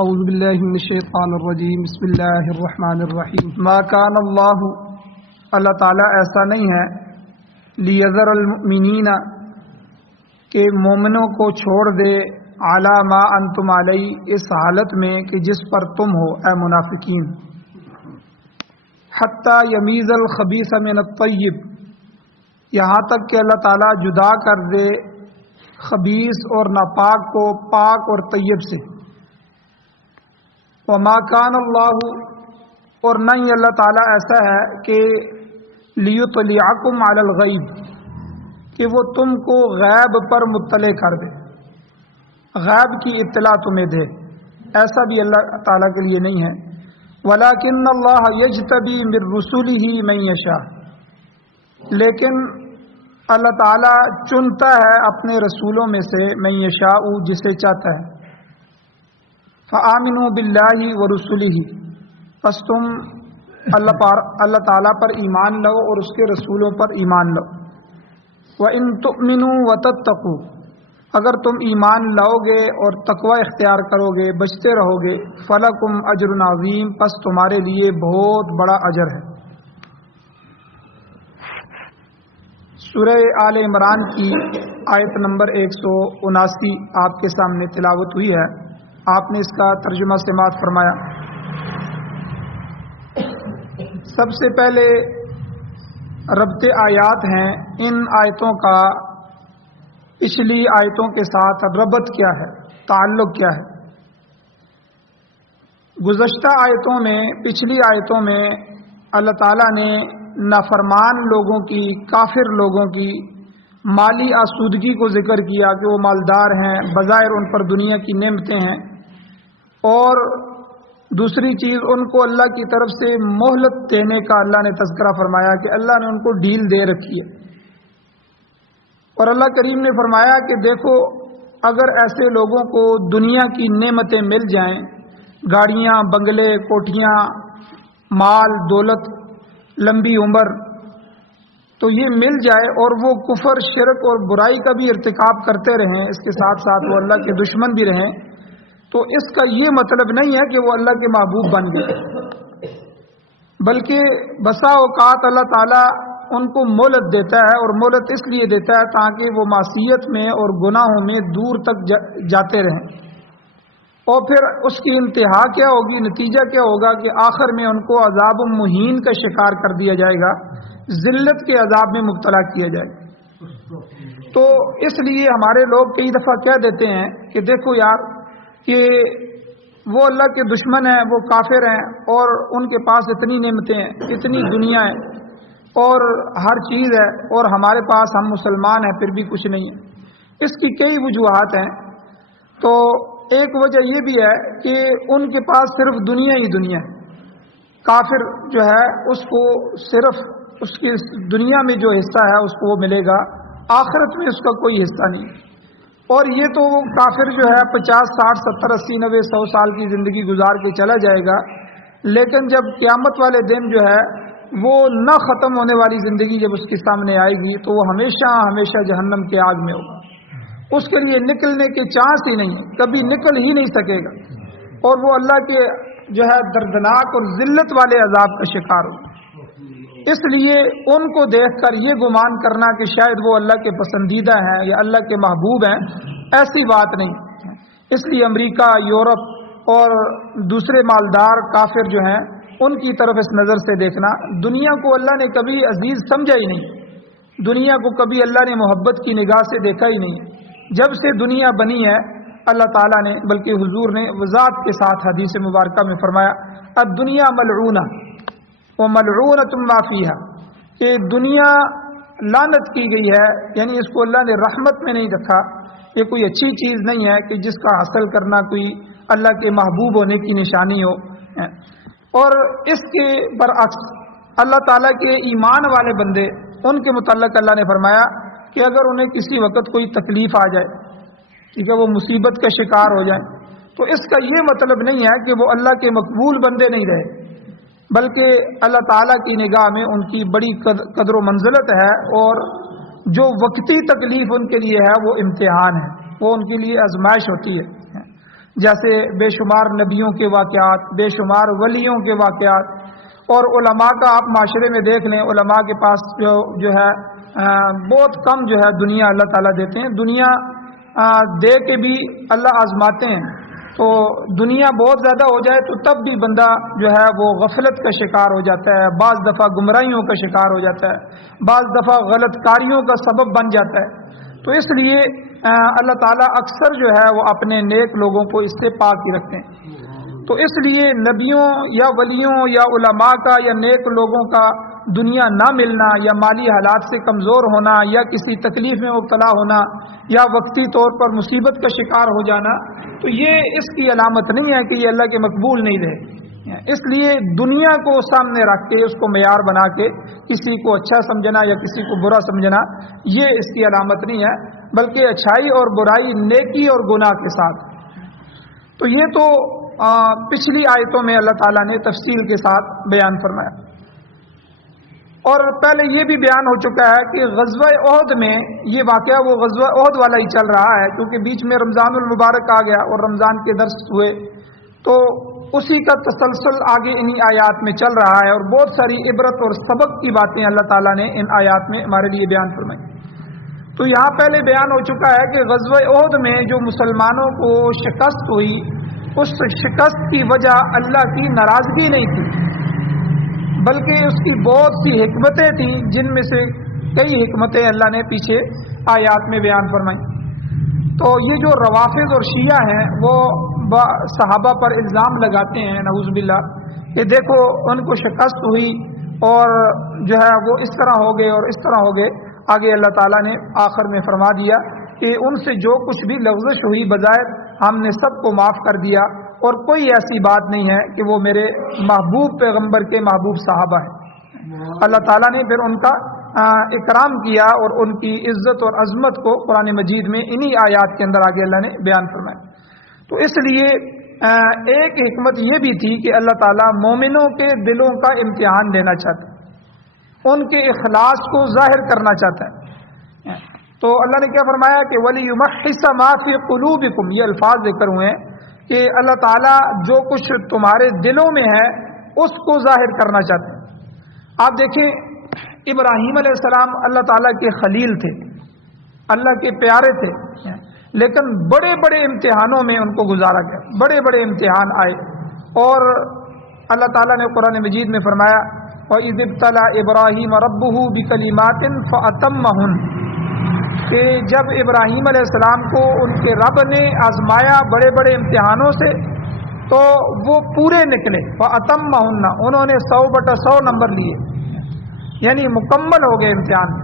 اعوذ باللہ من الشیطان الرجیم بسم اللہ الرحمن الرحیم ما کان اللہ، اللہ تعالیٰ ایسا نہیں ہے، لیذر المؤمنین، کہ مومنوں کو چھوڑ دے، علی ما انتم علی، اس حالت میں کہ جس پر تم ہو اے منافقین، حتی یمیز الخبیث من الطیب، یہاں تک کہ اللہ تعالیٰ جدا کر دے خبیث اور ناپاک کو پاک اور طیب سے۔ وما کان اللہ، اور نہیں اللہ تعالیٰ ایسا ہے کہ لیطلعکم علی الغیب، کہ وہ تم کو غیب پر مطلع کر دے، غیب کی اطلاع تمہیں دے، ایسا بھی اللہ تعالیٰ کے لیے نہیں ہے۔ ولکن اللہ یجتبی من رسلہ من یشاء، لیکن اللہ تعالیٰ چنتا ہے اپنے رسولوں میں سے من یشاء، جسے چاہتا ہے۔ فآمنوا باللہ ورسلہ، پس تم اللہ تعالیٰ پر ایمان لو اور اس کے رسولوں پر ایمان لو۔ وَإِن تُؤْمِنُوا وَتَتَّقُوا، اگر تم ایمان لاؤ گے اور تقوی اختیار کرو گے، بچتے رہو گے، فَلَكُمْ أَجْرٌ عَظِيمٌ، پس تمہارے لیے بہت بڑا اجر ہے۔ سورہ آل عمران کی آیت نمبر 179 آپ کے سامنے تلاوت ہوئی ہے، آپ نے اس کا ترجمہ سماعت فرمایا۔ سب سے پہلے ربط آیات ہیں، ان آیتوں کا پچھلی آیتوں کے ساتھ ربط کیا ہے، تعلق کیا ہے۔ گزشتہ آیتوں میں، پچھلی آیتوں میں اللہ تعالیٰ نے نافرمان لوگوں کی، کافر لوگوں کی مالی آسودگی کو ذکر کیا کہ وہ مالدار ہیں، بظاہر ان پر دنیا کی نعمتیں ہیں، اور دوسری چیز ان کو اللہ کی طرف سے مہلت دینے کا اللہ نے تذکرہ فرمایا کہ اللہ نے ان کو ڈیل دے رکھی ہے۔ اور اللہ کریم نے فرمایا کہ دیکھو، اگر ایسے لوگوں کو دنیا کی نعمتیں مل جائیں، گاڑیاں، بنگلے، کوٹھیاں، مال، دولت، لمبی عمر، تو یہ مل جائے اور وہ کفر، شرک اور برائی کا بھی ارتکاب کرتے رہیں، اس کے ساتھ ساتھ وہ اللہ کے دشمن بھی رہیں، تو اس کا یہ مطلب نہیں ہے کہ وہ اللہ کے محبوب بن گئے، بلکہ بسا اوقات اللہ تعالیٰ ان کو مہلت دیتا ہے، اور مہلت اس لیے دیتا ہے تاکہ وہ معصیت میں اور گناہوں میں دور تک جاتے رہیں، اور پھر اس کی انتہا کیا ہوگی، نتیجہ کیا ہوگا کہ آخر میں ان کو عذاب مہین کا شکار کر دیا جائے گا، ذلت کے عذاب میں مبتلا کیا جائے گا۔ تو اس لیے ہمارے لوگ کئی دفعہ کہہ دیتے ہیں کہ دیکھو یار، کہ وہ اللہ کے دشمن ہیں، وہ کافر ہیں، اور ان کے پاس اتنی نعمتیں ہیں، اتنی دنیا ہے اور ہر چیز ہے، اور ہمارے پاس، ہم مسلمان ہیں پھر بھی کچھ نہیں ہے۔ اس کی کئی وجوہات ہیں۔ تو ایک وجہ یہ بھی ہے کہ ان کے پاس صرف دنیا ہی دنیا ہے، کافر جو ہے اس کو صرف اس کی دنیا میں جو حصہ ہے اس کو وہ ملے گا، آخرت میں اس کا کوئی حصہ نہیں۔ اور یہ تو کافر جو ہے 50 60 70 80 90 100 سال کی زندگی گزار کے چلا جائے گا، لیکن جب قیامت والے دن جو ہے وہ نہ ختم ہونے والی زندگی جب اس کے سامنے آئے گی تو وہ ہمیشہ ہمیشہ جہنم کے آگ میں ہوگا، اس کے لیے نکلنے کے چانس ہی نہیں ہے، کبھی نکل ہی نہیں سکے گا، اور وہ اللہ کے جو ہے دردناک اور ذلت والے عذاب کا شکار ہوگا۔ اس لیے ان کو دیکھ کر یہ گمان کرنا کہ شاید وہ اللہ کے پسندیدہ ہیں یا اللہ کے محبوب ہیں، ایسی بات نہیں۔ اس لیے امریکہ، یورپ اور دوسرے مالدار کافر جو ہیں ان کی طرف اس نظر سے دیکھنا، دنیا کو اللہ نے کبھی عزیز سمجھا ہی نہیں، دنیا کو کبھی اللہ نے محبت کی نگاہ سے دیکھا ہی نہیں۔ جب سے دنیا بنی ہے اللہ تعالیٰ نے، بلکہ حضور نے وضاحت کے ساتھ حدیث مبارکہ میں فرمایا، الدنیا ملعونہ وملعونۃ ما فیہا، کہ دنیا لعنت کی گئی ہے، یعنی اس کو اللہ نے رحمت میں نہیں رکھا، یہ کوئی اچھی چیز نہیں ہے کہ جس کا حاصل کرنا کوئی اللہ کے محبوب ہونے کی نشانی ہو۔ اور اس کے برعکس اللہ تعالیٰ کے ایمان والے بندے، ان کے متعلق اللہ نے فرمایا کہ اگر انہیں کسی وقت کوئی تکلیف آ جائے، ٹھیک ہے، وہ مصیبت کا شکار ہو جائے، تو اس کا یہ مطلب نہیں ہے کہ وہ اللہ کے مقبول بندے نہیں رہے، بلکہ اللہ تعالیٰ کی نگاہ میں ان کی بڑی قدر و منزلت ہے، اور جو وقتی تکلیف ان کے لیے ہے وہ امتحان ہے، وہ ان کے لیے آزمائش ہوتی ہے۔ جیسے بے شمار نبیوں کے واقعات، بے شمار ولیوں کے واقعات، اور علماء کا آپ معاشرے میں دیکھ لیں، علماء کے پاس جو ہے بہت کم جو ہے دنیا اللہ تعالیٰ دیتے ہیں. دنیا دے کے بھی اللہ آزماتے ہیں. تو دنیا بہت زیادہ ہو جائے تو تب بھی بندہ جو ہے وہ غفلت کا شکار ہو جاتا ہے، بعض دفعہ گمراہیوں کا شکار ہو جاتا ہے، بعض دفعہ غلط کاریوں کا سبب بن جاتا ہے. تو اس لیے اللہ تعالیٰ اکثر جو ہے وہ اپنے نیک لوگوں کو اس سے پاک ہی رکھتے ہیں. تو اس لیے نبیوں یا ولیوں یا علماء کا یا نیک لوگوں کا دنیا نہ ملنا، یا مالی حالات سے کمزور ہونا، یا کسی تکلیف میں مبتلا ہونا، یا وقتی طور پر مصیبت کا شکار ہو جانا، تو یہ اس کی علامت نہیں ہے کہ یہ اللہ کے مقبول نہیں رہے. اس لیے دنیا کو سامنے رکھ کے، اس کو معیار بنا کے کسی کو اچھا سمجھنا یا کسی کو برا سمجھنا، یہ اس کی علامت نہیں ہے، بلکہ اچھائی اور برائی، نیکی اور گناہ کے ساتھ. تو یہ تو پچھلی آیتوں میں اللہ تعالیٰ نے تفصیل کے ساتھ بیان فرمایا. اور پہلے یہ بھی بیان ہو چکا ہے کہ غزوہ احد میں یہ واقعہ وہ غزوہ احد والا ہی چل رہا ہے، کیونکہ بیچ میں رمضان المبارک آ گیا اور رمضان کے درس ہوئے، تو اسی کا تسلسل آگے انہی آیات میں چل رہا ہے، اور بہت ساری عبرت اور سبق کی باتیں اللہ تعالیٰ نے ان آیات میں ہمارے لیے بیان فرمائی. تو یہاں پہلے بیان ہو چکا ہے کہ غزوہ احد میں جو مسلمانوں کو شکست ہوئی، اس شکست کی وجہ اللہ کی ناراضگی نہیں تھی، بلکہ اس کی بہت سی حکمتیں تھیں، جن میں سے کئی حکمتیں اللہ نے پیچھے آیات میں بیان فرمائی. تو یہ جو روافض اور شیعہ ہیں وہ صحابہ پر الزام لگاتے ہیں نعوذ باللہ کہ دیکھو ان کو شکست ہوئی اور جو ہے وہ اس طرح ہو گئے اور اس طرح ہو گئے. آگے اللہ تعالیٰ نے آخر میں فرما دیا کہ ان سے جو کچھ بھی لغزش ہوئی بظاہر ہم نے سب کو معاف کر دیا، اور کوئی ایسی بات نہیں ہے کہ وہ میرے محبوب پیغمبر کے محبوب صحابہ ہیں. اللہ تعالیٰ نے پھر ان کا اکرام کیا اور ان کی عزت اور عظمت کو قرآن مجید میں انہی آیات کے اندر آگے اللہ نے بیان فرمایا. تو اس لیے ایک حکمت یہ بھی تھی کہ اللہ تعالیٰ مومنوں کے دلوں کا امتحان لینا چاہتا ہے، ان کے اخلاص کو ظاہر کرنا چاہتا ہے. تو اللہ نے کیا فرمایا کہ وَلِيُمَحِّصَ مَا فِي قُلُوبِكُمْ، یہ الفاظ ذکر ہوئے ہیں کہ اللہ تعالیٰ جو کچھ تمہارے دلوں میں ہے اس کو ظاہر کرنا چاہتے ہیں. آپ دیکھیں ابراہیم علیہ السلام اللہ تعالیٰ کے خلیل تھے، اللہ کے پیارے تھے، لیکن بڑے بڑے امتحانوں میں ان کو گزارا گیا، بڑے بڑے امتحان آئے. اور اللہ تعالیٰ نے قرآن مجید میں فرمایا وَإِذِ ابْتَلَىٰ إِبْرَاهِيمَ رَبُّهُ بِكَلِمَاتٍ فَأَتَمَّهُنَّ، کہ جب ابراہیم علیہ السلام کو ان کے رب نے آزمایا بڑے بڑے امتحانوں سے تو وہ پورے نکلے. فَأَتَمَّهُنَّ، انہوں نے 100/100 نمبر لیے، یعنی مکمل ہو گئے امتحان.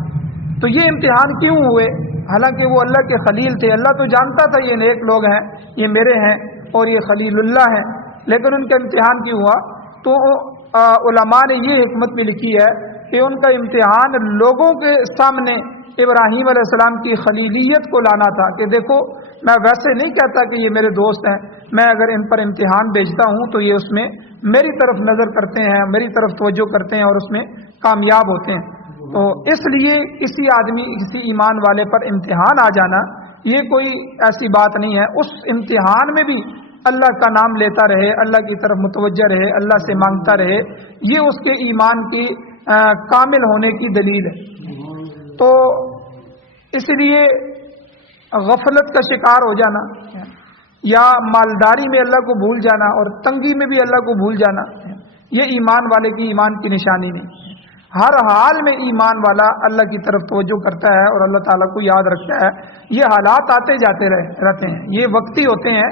تو یہ امتحان کیوں ہوئے؟ حالانکہ وہ اللہ کے خلیل تھے، اللہ تو جانتا تھا یہ نیک لوگ ہیں، یہ میرے ہیں اور یہ خلیل اللہ ہیں، لیکن ان کا امتحان کیوں ہوا؟ تو علماء نے یہ حکمت بھی لکھی ہے کہ ان کا امتحان لوگوں کے سامنے ابراہیم علیہ السلام کی خلیلیت کو لانا تھا کہ دیکھو میں ویسے نہیں کہتا کہ یہ میرے دوست ہیں، میں اگر ان پر امتحان بھیجتا ہوں تو یہ اس میں میری طرف نظر کرتے ہیں، میری طرف توجہ کرتے ہیں اور اس میں کامیاب ہوتے ہیں. تو اس لیے کسی آدمی، کسی ایمان والے پر امتحان آ جانا یہ کوئی ایسی بات نہیں ہے. اس امتحان میں بھی اللہ کا نام لیتا رہے، اللہ کی طرف متوجہ رہے، اللہ سے مانگتا رہے، یہ اس کے ایمان کی کامل ہونے کی دلیل ہے. تو اس لیے غفلت کا شکار ہو جانا یا مالداری میں اللہ کو بھول جانا اور تنگی میں بھی اللہ کو بھول جانا، یہ ایمان والے کی ایمان کی نشانی نہیں. ہر حال میں ایمان والا اللہ کی طرف توجہ کرتا ہے اور اللہ تعالیٰ کو یاد رکھتا ہے. یہ حالات آتے جاتے رہتے ہیں، یہ وقتی ہوتے ہیں،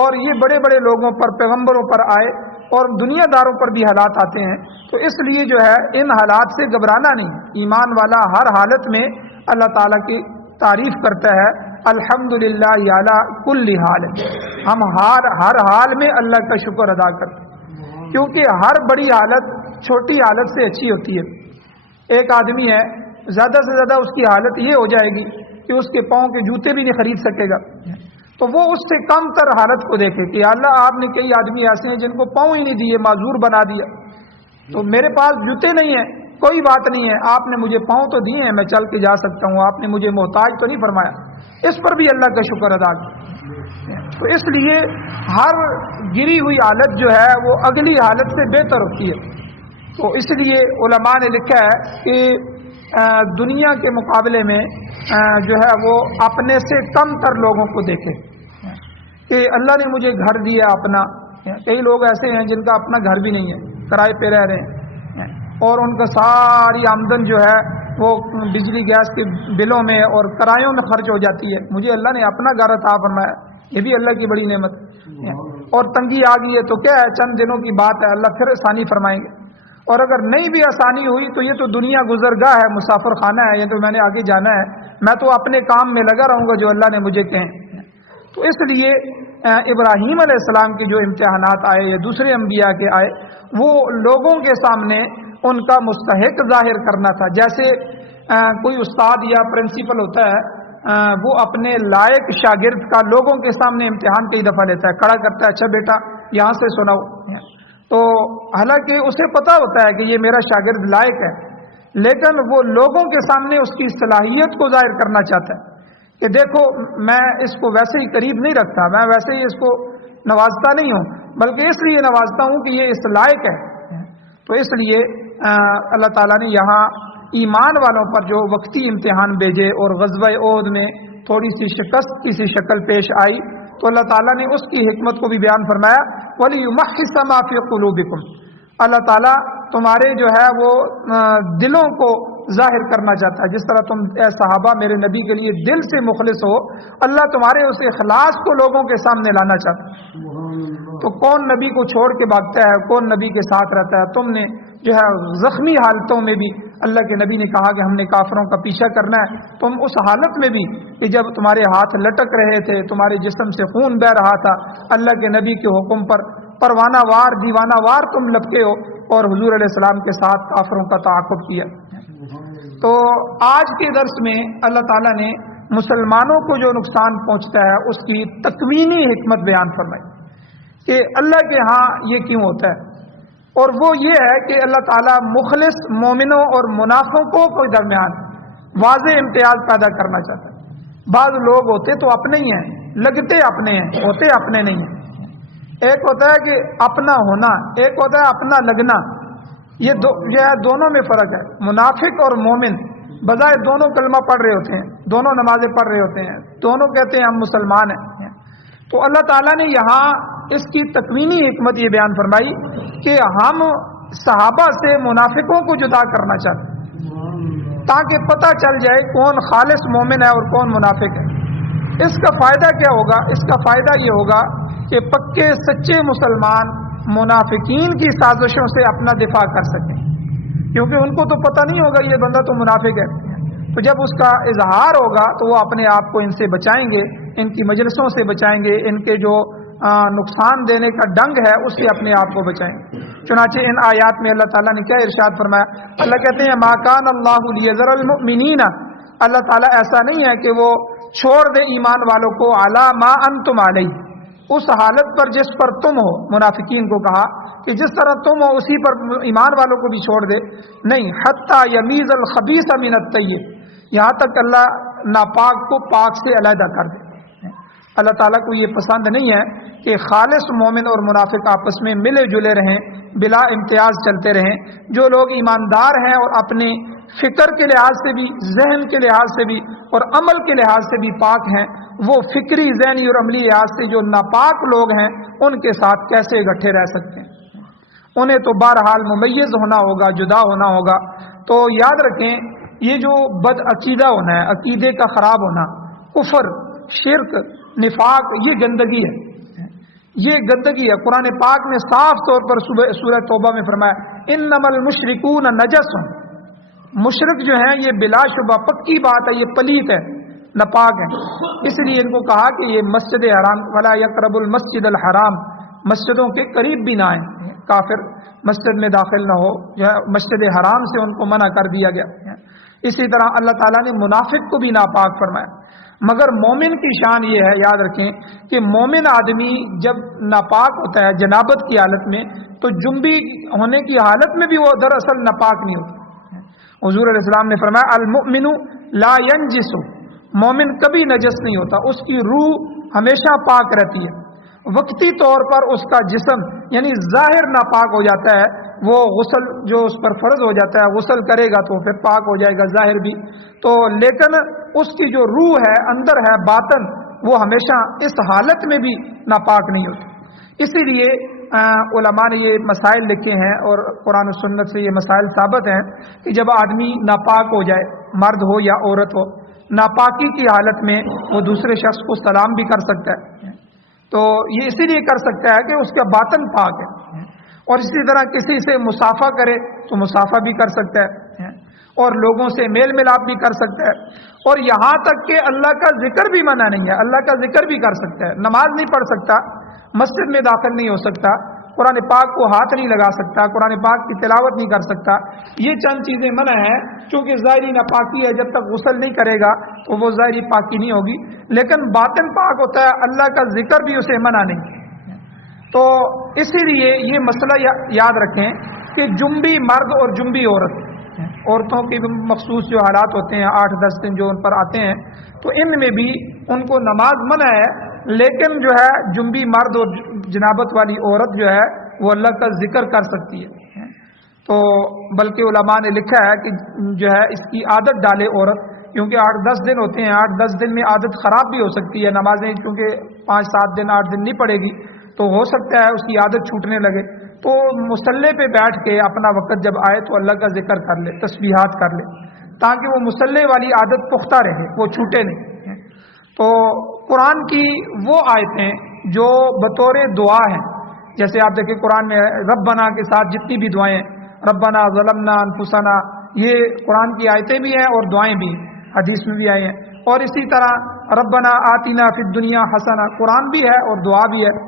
اور یہ بڑے بڑے لوگوں پر، پیغمبروں پر آئے اور دنیا داروں پر بھی حالات آتے ہیں. تو اس لیے جو ہے ان حالات سے گھبرانا نہیں. ایمان والا ہر حالت میں اللہ تعالیٰ کی تعریف کرتا ہے، الحمدللہ علی کل حال. ہم ہر حال میں اللہ کا شکر ادا کرتے ہیں، کیونکہ ہر بڑی حالت چھوٹی حالت سے اچھی ہوتی ہے. ایک آدمی ہے، زیادہ سے زیادہ اس کی حالت یہ ہو جائے گی کہ اس کے پاؤں کے جوتے بھی نہیں خرید سکے گا، تو وہ اس سے کم تر حالت کو دیکھے کہ اللہ آپ نے کئی آدمی ایسے ہیں جن کو پاؤں ہی نہیں دیے، معذور بنا دیا، تو میرے پاس جوتے نہیں ہیں، کوئی بات نہیں ہے، آپ نے مجھے پاؤں تو دیے ہیں، میں چل کے جا سکتا ہوں، آپ نے مجھے محتاج تو نہیں فرمایا. اس پر بھی اللہ کا شکر ادا کیا. تو اس لیے ہر گری ہوئی حالت جو ہے وہ اگلی حالت سے بہتر ہوتی ہے. تو اس لیے علماء نے لکھا ہے کہ دنیا کے مقابلے میں جو ہے وہ اپنے سے کم تر لوگوں کو دیکھے کہ اللہ نے مجھے گھر دیا اپنا. کئی لوگ ایسے ہیں جن کا اپنا گھر بھی نہیں ہے, کرائے پہ رہ رہے ہیں, اور ان کا ساری آمدن جو ہے وہ بجلی گیس کے بلوں میں اور کرایوں میں خرچ ہو جاتی ہے. مجھے اللہ نے اپنا گھر عطا فرمایا, یہ بھی اللہ کی بڑی نعمت. اور تنگی آ گئی ہے تو کیا ہے, چند دنوں کی بات ہے, اللہ پھر آسانی فرمائیں گے. اور اگر نہیں بھی آسانی ہوئی تو یہ تو دنیا گزرگاہ ہے, مسافر خانہ ہے, یہ تو میں نے آگے جانا ہے, میں تو اپنے کام میں لگا رہوں گا جو اللہ نے مجھے کہیں. تو اس لیے ابراہیم علیہ السلام کے جو امتحانات آئے یا دوسرے انبیاء کے آئے, وہ لوگوں کے سامنے ان کا مستحق ظاہر کرنا تھا. جیسے کوئی استاد یا پرنسپل ہوتا ہے, وہ اپنے لائق شاگرد کا لوگوں کے سامنے امتحان کئی دفعہ لیتا ہے, کھڑا کرتا ہے, اچھا بیٹا یہاں سے سناؤ. تو حالانکہ اسے پتا ہوتا ہے کہ یہ میرا شاگرد لائق ہے, لیکن وہ لوگوں کے سامنے اس کی صلاحیت کو ظاہر کرنا چاہتا ہے کہ دیکھو میں اس کو ویسے ہی قریب نہیں رکھتا, میں ویسے ہی اس کو نوازتا نہیں ہوں, بلکہ اس لیے نوازتا ہوں کہ یہ اس لائق ہے. تو اس لیے اللہ تعالیٰ نے یہاں ایمان والوں پر جو وقتی امتحان بھیجے, اور غزوہ احد میں تھوڑی سی شکست کی سی شکل پیش آئی, تو اللہ تعالیٰ نے اس کی حکمت کو بھی بیان فرمایا. وَلِيُمَحِّصَ مَا فِي قُلُوبِكُمْ, اللہ تعالیٰ تمہارے جو ہے وہ دلوں کو ظاہر کرنا چاہتا ہے. جس طرح تم اے صحابہ میرے نبی کے لیے دل سے مخلص ہو, اللہ تمہارے اس اخلاص کو لوگوں کے سامنے لانا چاہتا ہے. تو کون نبی کو چھوڑ کے بھاگتا ہے, کون نبی کے ساتھ رہتا ہے. تم نے جو ہے زخمی حالتوں میں بھی اللہ کے نبی نے کہا کہ ہم نے کافروں کا پیچھا کرنا ہے, تم اس حالت میں بھی کہ جب تمہارے ہاتھ لٹک رہے تھے, تمہارے جسم سے خون بہ رہا تھا, اللہ کے نبی کے حکم پر پروانہ وار دیوانہ وار تم لپکے ہو, اور حضور علیہ السلام کے ساتھ کافروں کا تعاقب کیا. تو آج کے درس میں اللہ تعالیٰ نے مسلمانوں کو جو نقصان پہنچتا ہے اس کی تکوینی حکمت بیان فرمائی کہ اللہ کے ہاں یہ کیوں ہوتا ہے. اور وہ یہ ہے کہ اللہ تعالیٰ مخلص مومنوں اور منافقوں کے درمیان واضح امتیاز پیدا کرنا چاہتا ہے. بعض لوگ ہوتے تو اپنے ہی ہیں, لگتے اپنے ہیں, ہوتے اپنے نہیں ہیں. ایک ہوتا ہے کہ اپنا ہونا, ایک ہوتا ہے اپنا لگنا. یہ دونوں میں فرق ہے. منافق اور مومن بظاہر دونوں کلمہ پڑھ رہے ہوتے ہیں, دونوں نمازیں پڑھ رہے ہوتے ہیں, دونوں کہتے ہیں ہم مسلمان ہیں. تو اللہ تعالیٰ نے یہاں اس کی تکوینی حکمت یہ بیان فرمائی کہ ہم صحابہ سے منافقوں کو جدا کرنا چاہتے ہیں تاکہ پتہ چل جائے کون خالص مومن ہے اور کون منافق ہے. اس کا فائدہ کیا ہوگا؟ اس کا فائدہ یہ ہوگا کہ پکے سچے مسلمان منافقین کی سازشوں سے اپنا دفاع کر سکیں, کیونکہ ان کو تو پتہ نہیں ہوگا یہ بندہ تو منافق ہے. تو جب اس کا اظہار ہوگا تو وہ اپنے آپ کو ان سے بچائیں گے, ان کی مجلسوں سے بچائیں گے, ان کے جو نقصان دینے کا ڈنگ ہے اس سے اپنے آپ کو بچائیں گے. چنانچہ ان آیات میں اللہ تعالیٰ نے کیا ارشاد فرمایا؟ اللہ کہتے ہیں ما کان اللہ لیذر المؤمنین, اللہ تعالیٰ ایسا نہیں ہے کہ وہ چھوڑ دے ایمان والوں کو علی ما انتم علیہ, اس حالت پر جس پر تم ہو. منافقین کو کہا کہ جس طرح تم ہو اسی پر ایمان والوں کو بھی چھوڑ دے. نہیں, حتی یمیز الخبیث من الطیب, یہاں تک اللہ ناپاک کو پاک سے علیحدہ کر دے. اللہ تعالیٰ کو یہ پسند نہیں ہے کہ خالص مومن اور منافق آپس میں ملے جلے رہیں, بلا امتیاز چلتے رہیں. جو لوگ ایماندار ہیں اور اپنے فکر کے لحاظ سے بھی, ذہن کے لحاظ سے بھی اور عمل کے لحاظ سے بھی پاک ہیں, وہ فکری, ذہنی اور عملی لحاظ سے جو ناپاک لوگ ہیں ان کے ساتھ کیسے اکٹھے رہ سکتے ہیں؟ انہیں تو بہرحال ممیز ہونا ہوگا, جدا ہونا ہوگا. تو یاد رکھیں یہ جو بد عقیدہ ہونا ہے, عقیدے کا خراب ہونا, کفر, شرک, نفاق, یہ گندگی ہے, یہ گندگی ہے. قرآن پاک نے صاف طور پر سورہ توبہ میں فرمایا انما المشرکون نجس, مشرک جو ہیں یہ بلا شبہ پکی بات ہے یہ پلیت ہے, ناپاک ہے. اس لیے ان کو کہا کہ یہ مسجد حرام ولا یقرب المسجد الحرام, مسجدوں کے قریب بھی نہ آئیں, کافر مسجد میں داخل نہ ہو, جو ہے مسجد حرام سے ان کو منع کر دیا گیا. اسی طرح اللہ تعالیٰ نے منافق کو بھی ناپاک فرمایا. مگر مومن کی شان یہ ہے, یاد رکھیں کہ مومن آدمی جب ناپاک ہوتا ہے جنابت کی حالت میں, تو جنبی ہونے کی حالت میں بھی وہ دراصل ناپاک نہیں ہوتا. حضور علیہ السلام نے فرمایا المؤمن لا ينجس, مومن کبھی نجس نہیں ہوتا, اس کی روح ہمیشہ پاک رہتی ہے. وقتی طور پر اس کا جسم یعنی ظاہر ناپاک ہو جاتا ہے، وہ غسل جو اس پر فرض ہو جاتا ہے غسل کرے گا تو پھر پاک ہو جائے گا ظاہر بھی تو، لیکن اس کی جو روح ہے اندر ہے باطن وہ ہمیشہ اس حالت میں بھی ناپاک نہیں ہوتی. اسی لیے علماء نے یہ مسائل لکھے ہیں اور قرآن و سنت سے یہ مسائل ثابت ہیں کہ جب آدمی ناپاک ہو جائے، مرد ہو یا عورت ہو، ناپاکی کی حالت میں وہ دوسرے شخص کو سلام بھی کر سکتا ہے، تو یہ اسی لیے کر سکتا ہے کہ اس کا باطن پاک ہے. اور اسی طرح کسی سے مصافحہ کرے تو مصافحہ بھی کر سکتا ہے، اور لوگوں سے میل ملاپ بھی کر سکتا ہے، اور یہاں تک کہ اللہ کا ذکر بھی منع نہیں ہے، اللہ کا ذکر بھی کر سکتا ہے. نماز نہیں پڑھ سکتا، مسجد میں داخل نہیں ہو سکتا، قرآن پاک کو ہاتھ نہیں لگا سکتا، قرآن پاک کی تلاوت نہیں کر سکتا. یہ چند چیزیں منع ہیں چونکہ ظاہری ناپاکی ہے، جب تک غسل نہیں کرے گا تو وہ ظاہری پاکی نہیں ہوگی. لیکن باطن پاک ہوتا ہے، اللہ کا ذکر بھی اسے منع نہیں. تو اسی لیے یہ مسئلہ یاد رکھیں کہ جنبی مرد اور جنبی عورتوں کے مخصوص جو حالات ہوتے ہیں 8-10 دن جو ان پر آتے ہیں تو ان میں بھی ان کو نماز منع ہے، لیکن جو ہے جنبی مرد اور جنابت والی عورت جو ہے وہ اللہ کا ذکر کر سکتی ہے. تو بلکہ علماء نے لکھا ہے کہ جو ہے اس کی عادت ڈالے عورت، کیونکہ 8-10 دن ہوتے ہیں، 8-10 دن میں عادت خراب بھی ہو سکتی ہے. نمازیں چونکہ 5-7 دن 8 دن نہیں پڑے گی تو ہو سکتا ہے اس کی عادت چھوٹنے لگے. تو مصلی پہ بیٹھ کے اپنا وقت جب آئے تو اللہ کا ذکر کر لے، تسبیحات کر لے، تاکہ وہ مصلی والی عادت پختہ رہے، وہ چھوٹے نہیں. تو قرآن کی وہ آیتیں جو بطور دعا ہیں، جیسے آپ دیکھیں قرآن میں ربنا کے ساتھ جتنی بھی دعائیں ہیں، ربنا ظلمنا انفسنا، یہ قرآن کی آیتیں بھی ہیں اور دعائیں بھی ہیں، حدیث میں بھی آئے ہیں. اور اسی طرح ربنا آتنا فی الدنیا حسنہ، قرآن بھی ہے اور دعا بھی ہے.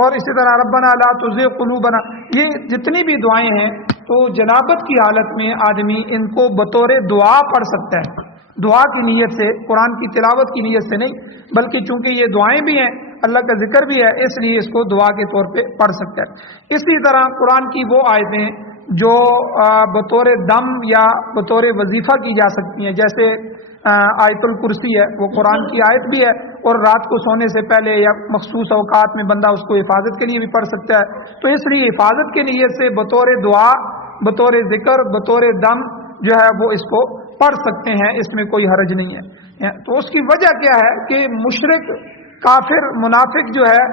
اور اسی طرح ربنا لا تزغ قلوبنا، یہ جتنی بھی دعائیں ہیں تو جنابت کی حالت میں آدمی ان کو بطور دعا پڑھ سکتا ہے، دعا کی نیت سے، قرآن کی تلاوت کی نیت سے نہیں، بلکہ چونکہ یہ دعائیں بھی ہیں، اللہ کا ذکر بھی ہے، اس لیے اس کو دعا کے طور پہ پڑھ سکتا ہے. اسی طرح قرآن کی وہ آیتیں جو بطور دم یا بطور وظیفہ کی جا سکتی ہیں، جیسے آیت الکرسی ہے، وہ قرآن کی آیت بھی ہے اور رات کو سونے سے پہلے یا مخصوص اوقات میں بندہ اس کو حفاظت کے لیے بھی پڑھ سکتا ہے. تو اس لیے حفاظت کے نیت سے بطور دعا، بطور ذکر، بطور دم جو ہے وہ اس کو پڑھ سکتے ہیں، اس میں کوئی حرج نہیں ہے. تو اس کی وجہ کیا ہے کہ مشرک، کافر، منافق جو ہے،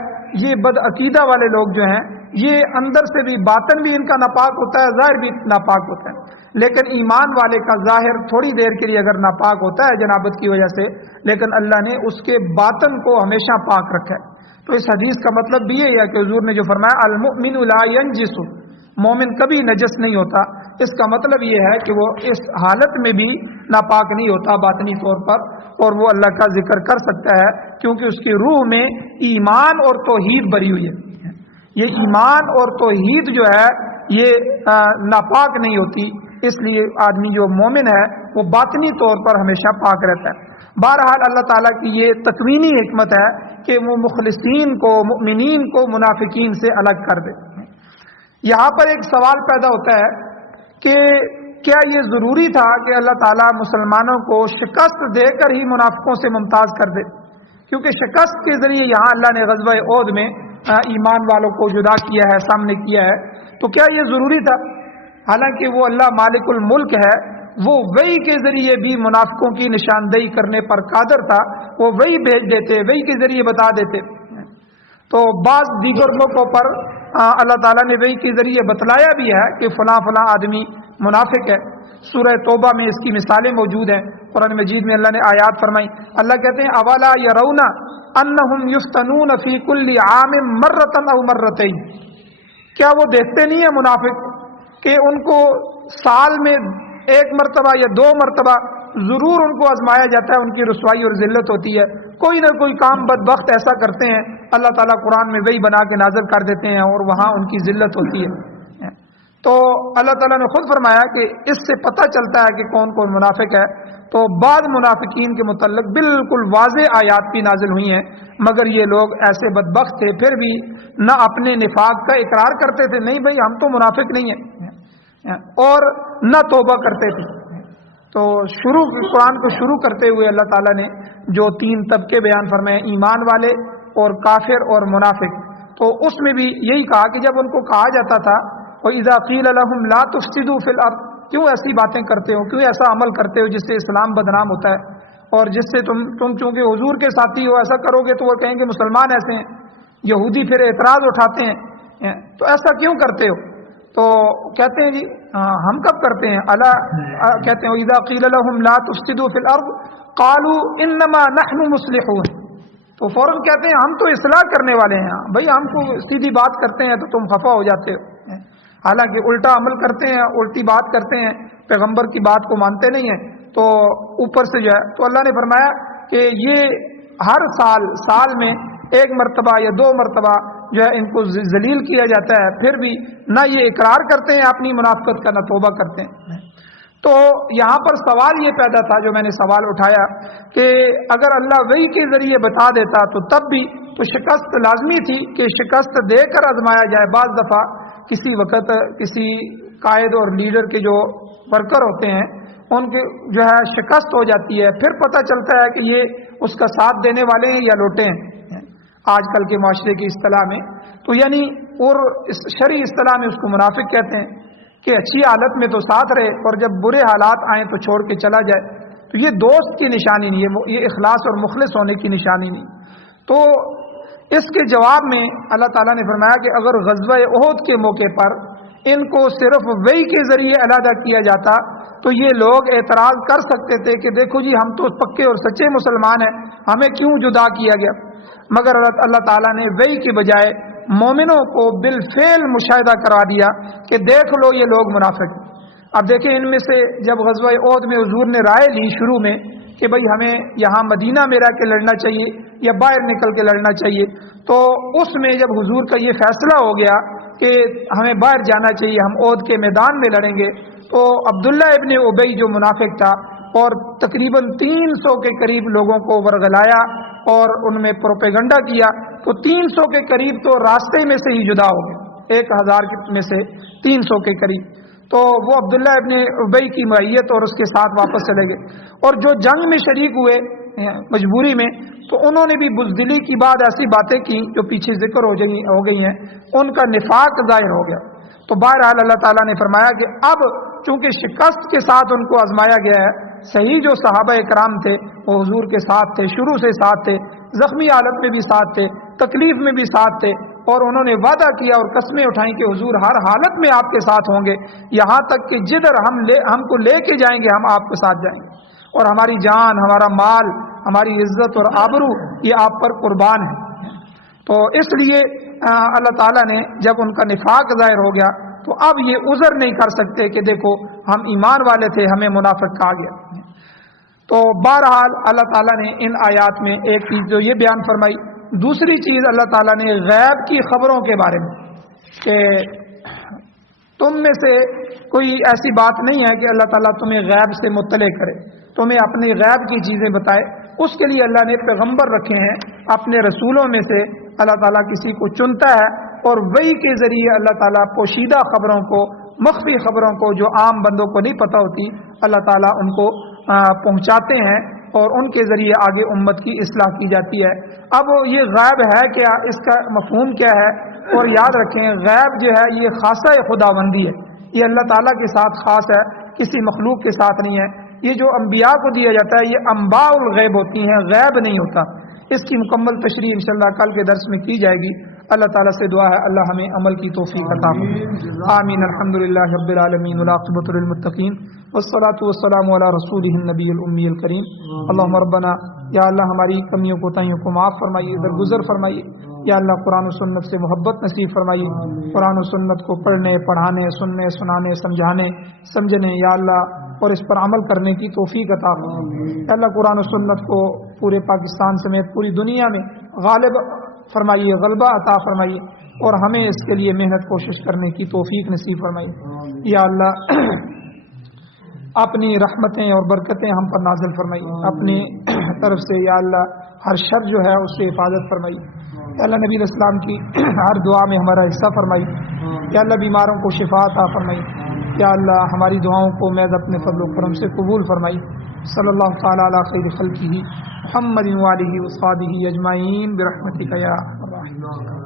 یہ بد عقیدہ والے لوگ جو ہیں، یہ اندر سے بھی باطن بھی ان کا ناپاک ہوتا ہے، ظاہر بھی ناپاک ہوتا ہے. لیکن ایمان والے کا ظاہر تھوڑی دیر کے لیے اگر ناپاک ہوتا ہے جنابت کی وجہ سے، لیکن اللہ نے اس کے باطن کو ہمیشہ پاک رکھا ہے. تو اس حدیث کا مطلب بھی یہ ہے کہ حضور نے جو فرمایا المؤمن لا ينجس، مومن کبھی نجس نہیں ہوتا، اس کا مطلب یہ ہے کہ وہ اس حالت میں بھی ناپاک نہیں ہوتا باطنی طور پر، اور وہ اللہ کا ذکر کر سکتا ہے کیونکہ اس کی روح میں ایمان اور توحید بری ہوئی ہے. یہ ایمان اور توحید جو ہے یہ ناپاک نہیں ہوتی، اس لیے آدمی جو مومن ہے وہ باطنی طور پر ہمیشہ پاک رہتا ہے. بہرحال اللہ تعالیٰ کی یہ تکوینی حکمت ہے کہ وہ مخلصین کو، مؤمنین کو منافقین سے الگ کر دے. یہاں پر ایک سوال پیدا ہوتا ہے کہ کیا یہ ضروری تھا کہ اللہ تعالیٰ مسلمانوں کو شکست دے کر ہی منافقوں سے ممتاز کر دے؟ کیونکہ شکست کے ذریعے یہاں اللہ نے غزوہ احد میں ایمان والوں کو جدا کیا ہے، سامنے کیا ہے، تو کیا یہ ضروری تھا؟ حالانکہ وہ اللہ مالک الملک ہے، وہ وحی کے ذریعے بھی منافقوں کی نشاندہی کرنے پر قادر تھا، وہ وحی بھیج دیتے، وحی کے ذریعے بتا دیتے. تو بعض دیگر موقعوں پر اللہ تعالیٰ نے وحی کے ذریعے بتلایا بھی ہے کہ فلاں فلاں آدمی منافق ہے. سورہ توبہ میں اس کی مثالیں موجود ہیں، قرآن مجید میں اللہ نے آیات فرمائی. اللہ کہتے ہیں اولا یرون انہم یفتنون فی کل عام مرۃ او مرتین، کیا وہ دیکھتے نہیں ہیں منافق کہ ان کو سال میں ایک مرتبہ یا 2 مرتبہ ضرور ان کو آزمایا جاتا ہے، ان کی رسوائی اور ذلت ہوتی ہے، کوئی نہ کوئی کام بدبخت ایسا کرتے ہیں، اللہ تعالیٰ قرآن میں وہی بنا کے نازل کر دیتے ہیں اور وہاں ان کی ذلت ہوتی ہے. تو اللہ تعالیٰ نے خود فرمایا کہ اس سے پتہ چلتا ہے کہ کون کون منافق ہے. تو بعض منافقین کے متعلق بالکل واضح آیات بھی نازل ہوئی ہیں، مگر یہ لوگ ایسے بدبخت تھے، پھر بھی نہ اپنے نفاق کا اقرار کرتے تھے، نہیں بھائی ہم تو منافق نہیں ہیں، اور نہ توبہ کرتے تھے. تو قرآن کو شروع کرتے ہوئے اللہ تعالیٰ نے جو 3 طبقے بیان فرمائے، ایمان والے اور کافر اور منافق، تو اس میں بھی یہی کہا کہ جب ان کو کہا جاتا تھا وَإِذَا قِيلَ لَهُمْ لَا تُفْسِدُوا فِي الْأَرْضِ، کیوں ایسی باتیں کرتے ہو، کیوں ایسا عمل کرتے ہو جس سے اسلام بدنام ہوتا ہے، اور جس سے تم چونکہ حضور کے ساتھی ہو، ایسا کرو گے تو وہ کہیں گے مسلمان ایسے ہیں۔ یہودی پھر اعتراض اٹھاتے ہیں تو ایسا کیوں کرتے ہو؟ تو کہتے ہیں جی ہم کب کرتے ہیں؟ کہتے ہیں اذا قیل لهم لا تفسدوا فی الارض قالوا انما نحن مصلحون، تو فوراً کہتے ہیں ہم تو اصلاح کرنے والے ہیں، بھئی ہم کو سیدھی بات کرتے ہیں تو تم خفا ہو جاتے ہو، حالانکہ الٹا عمل کرتے ہیں، الٹی بات کرتے ہیں، پیغمبر کی بات کو مانتے نہیں ہیں، تو اوپر سے جو ہے تو اللہ نے فرمایا کہ یہ ہر سال میں 1 مرتبہ یا 2 مرتبہ جو ہے ان کو ذلیل کیا جاتا ہے، پھر بھی نہ یہ اقرار کرتے ہیں اپنی منافقت کا، نہ توبہ کرتے ہیں۔ تو یہاں پر سوال یہ پیدا تھا، جو میں نے سوال اٹھایا کہ اگر اللہ وحی کے ذریعے بتا دیتا تو تب بھی تو شکست لازمی تھی کہ شکست دے کر آزمایا جائے۔ بعض دفعہ کسی وقت کسی قائد اور لیڈر کے جو ورکر ہوتے ہیں ان کے جو ہے شکست ہو جاتی ہے، پھر پتہ چلتا ہے کہ یہ اس کا ساتھ دینے والے ہیں یا لوٹے ہیں، آج کل کے معاشرے کی اصطلاح میں، تو یعنی اور شرعی اصطلاح میں اس کو منافق کہتے ہیں کہ اچھی حالت میں تو ساتھ رہے اور جب برے حالات آئیں تو چھوڑ کے چلا جائے، تو یہ دوست کی نشانی نہیں ہے، یہ اخلاص اور مخلص ہونے کی نشانی نہیں۔ تو اس کے جواب میں اللہ تعالیٰ نے فرمایا کہ اگر غزوہ احد کے موقع پر ان کو صرف وحی کے ذریعے علیحدہ کیا جاتا تو یہ لوگ اعتراض کر سکتے تھے کہ دیکھو جی ہم تو پکے اور سچے مسلمان ہیں، ہمیں کیوں جدا کیا گیا، مگر اللہ تعالیٰ نے وحی کے بجائے مومنوں کو بالفعل مشاہدہ کرا دیا کہ دیکھ لو یہ لوگ منافق۔ اب دیکھیں ان میں سے جب غزوہ احد میں حضور نے رائے لی شروع میں کہ بھئی ہمیں یہاں مدینہ میں رہ کے لڑنا چاہیے یا باہر نکل کے لڑنا چاہیے، تو اس میں جب حضور کا یہ فیصلہ ہو گیا کہ ہمیں باہر جانا چاہیے، ہم احد کے میدان میں لڑیں گے، تو عبداللہ ابن ابی جو منافق تھا اور تقریباً 300 کے قریب لوگوں کو ورغلایا اور ان میں پروپیگنڈا کیا، تو 300 کے قریب تو راستے میں سے ہی جدا ہو گئے، 1000 میں سے 300 کے قریب، تو وہ عبداللہ ابن ابی کی معیت اور اس کے ساتھ واپس چلے گئے، اور جو جنگ میں شریک ہوئے مجبوری میں تو انہوں نے بھی بزدلی کی بعد ایسی باتیں کی جو پیچھے ذکر ہو گئی ہیں، ان کا نفاق ظاہر ہو گیا۔ تو بہرحال اللہ تعالیٰ نے فرمایا کہ اب چونکہ شکست کے ساتھ ان کو آزمایا گیا ہے، صحیح جو صحابہ کرام تھے وہ حضور کے ساتھ تھے، شروع سے ساتھ تھے، زخمی حالت میں بھی ساتھ تھے، تکلیف میں بھی ساتھ تھے، اور انہوں نے وعدہ کیا اور قسمیں اٹھائیں کہ حضور ہر حالت میں آپ کے ساتھ ہوں گے، یہاں تک کہ جدھر ہم کو لے کے جائیں گے ہم آپ کے ساتھ جائیں گے، اور ہماری جان، ہمارا مال، ہماری عزت اور آبرو یہ آپ پر قربان ہے۔ تو اس لیے اللہ تعالیٰ نے جب ان کا نفاق ظاہر ہو گیا تو اب یہ عذر نہیں کر سکتے کہ دیکھو ہم ایمان والے تھے، ہمیں منافق کہا گیا۔ تو بہرحال اللہ تعالیٰ نے ان آیات میں ایک چیز جو یہ بیان فرمائی، دوسری چیز اللہ تعالیٰ نے غیب کی خبروں کے بارے میں کہ تم میں سے کوئی ایسی بات نہیں ہے کہ اللہ تعالیٰ تمہیں غیب سے مطلع کرے، تمہیں اپنے غیب کی چیزیں بتائے، اس کے لیے اللہ نے پیغمبر رکھے ہیں، اپنے رسولوں میں سے اللہ تعالیٰ کسی کو چنتا ہے اور وحی کے ذریعے اللہ تعالیٰ پوشیدہ خبروں کو، مخفی خبروں کو جو عام بندوں کو نہیں پتہ ہوتی، اللہ تعالیٰ ان کو پہنچاتے ہیں اور ان کے ذریعے آگے امت کی اصلاح کی جاتی ہے۔ اب یہ غیب ہے کیا، اس کا مفہوم کیا ہے؟ اور یاد رکھیں غیب جو ہے یہ خاصہ خداوندی ہے، یہ اللہ تعالیٰ کے ساتھ خاص ہے، کسی مخلوق کے ساتھ نہیں ہے۔ یہ جو انبیاء کو دیا جاتا ہے یہ انباء الغیب ہوتی ہیں، غیب نہیں ہوتا۔ اس کی مکمل تشریح انشاءاللہ کل کے درس میں کی جائے گی۔ اللہ تعالیٰ سے دعا ہے اللہ ہمیں عمل کی توفیق عطا فرمائے، آمین۔ الحمدللہ رب العالمین والعاقبۃ للمتقین والصلاۃ والسلام علی رسولہ النبی الامی الکریم۔ اللہم ربنا، یا اللہ ہماری کمیوں کوتاہیوں کو معاف فرمائیے، درگزر فرمائیے، یا اللہ قرآن و سنت سے محبت نصیب فرمائیے، قرآن و سنت کو پڑھنے، پڑھانے، سننے، سنانے، سمجھانے، سمجھنے، یا اللہ اور اس پر عمل کرنے کی توفیق عطا فرمائیے۔ یا اللہ قرآن و سنت کو پورے پاکستان سمیت پوری دنیا میں غالب فرمائیے، غلبہ عطا فرمائیے، اور ہمیں اس کے لیے محنت کوشش کرنے کی توفیق نصیب فرمائیے۔ یا اللہ اپنی رحمتیں اور برکتیں ہم پر نازل فرمائیے، اپنی طرف سے یا اللہ ہر شر جو ہے اس سے حفاظت فرمائیے۔ یا اللہ نبی الاسلام کی ہر دعا میں ہمارا حصہ فرمائیے، یا اللہ بیماروں کو شفا عطا فرمائیے، یا اللہ ہماری دعاؤں کو محض اپنے فضل و کرم سے قبول فرمائی. صلی اللہ تعالی علی خیر خلقہ محمد و آلہ و صحبہ اجمعین برحمتک یا ارحم الراحمین.